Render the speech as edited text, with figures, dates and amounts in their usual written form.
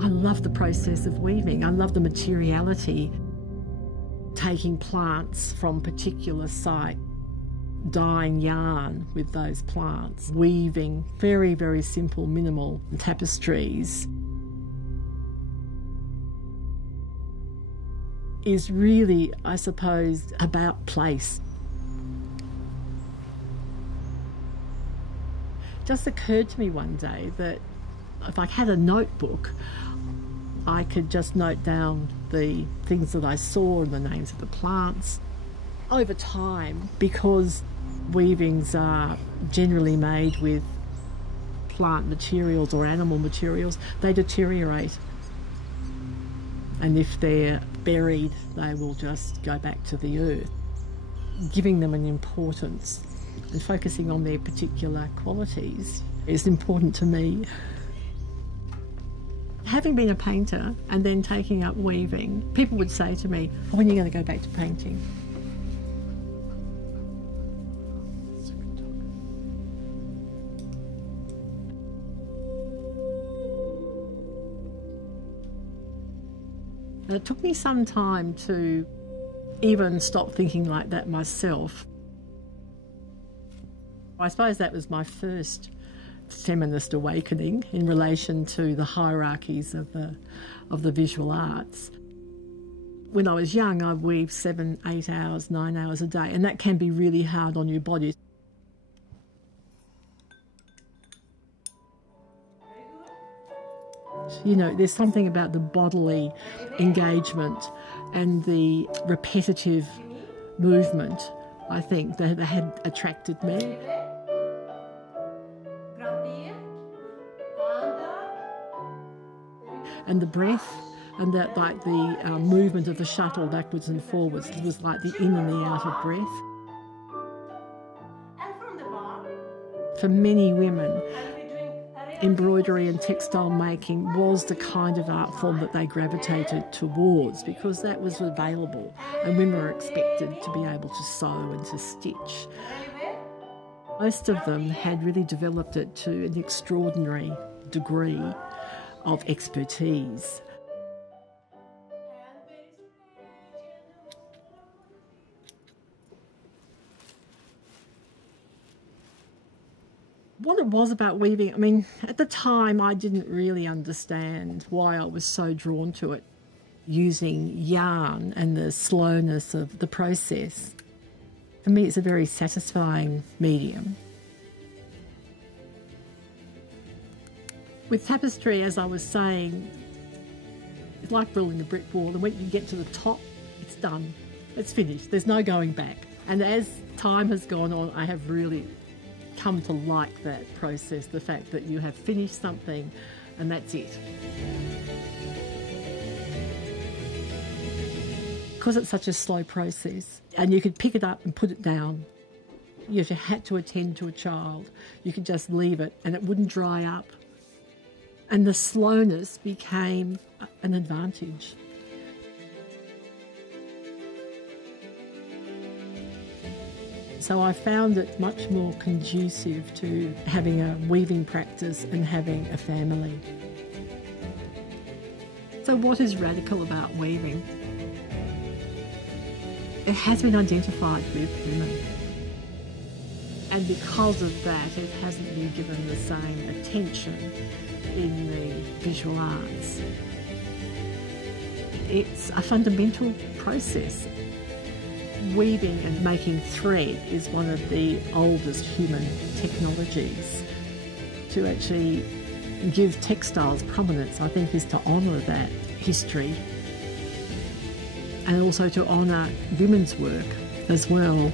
I love the process of weaving. I love the materiality, taking plants from particular site, dyeing yarn with those plants, weaving very, very simple, minimal tapestries is really, I suppose, about place. It just occurred to me one day that if I had a notebook, I could just note down the things that I saw and the names of the plants. Over time, because weavings are generally made with plant materials or animal materials, they deteriorate. And if they're buried, they will just go back to the earth. Giving them an importance and focusing on their particular qualities is important to me. Having been a painter and then taking up weaving, people would say to me, oh, when are you going to go back to painting? And it took me some time to even stop thinking like that myself. I suppose that was my first feminist awakening in relation to the hierarchies of the visual arts. When I was young, I weaved 7, 8 hours, 9 hours a day, and that can be really hard on your body. You know, there's something about the bodily engagement and the repetitive movement, I think, that had attracted me. And the breath and that, like the movement of the shuttle backwards and forwards, it was like the in and the out of breath. For many women, embroidery and textile making was the kind of art form that they gravitated towards because that was available and women were expected to be able to sew and to stitch. Most of them had really developed it to an extraordinary degree of expertise. What it was about weaving, I mean, at the time I didn't really understand why I was so drawn to it. Using yarn and the slowness of the process. For me, it's a very satisfying medium. With tapestry, as I was saying, it's like building a brick wall, and when you get to the top, it's done. It's finished. There's no going back. And as time has gone on, I have really come to like that process, the fact that you have finished something and that's it. Because it's such a slow process, and you could pick it up and put it down. If you had to attend to a child, you could just leave it and it wouldn't dry up. And the slowness became an advantage. So I found it much more conducive to having a weaving practice and having a family. So what is radical about weaving? It has been identified with women. And because of that, it hasn't been given the same attention in the visual arts. It's a fundamental process. Weaving and making thread is one of the oldest human technologies. To actually give textiles prominence, I think, is to honour that history and also to honour women's work as well.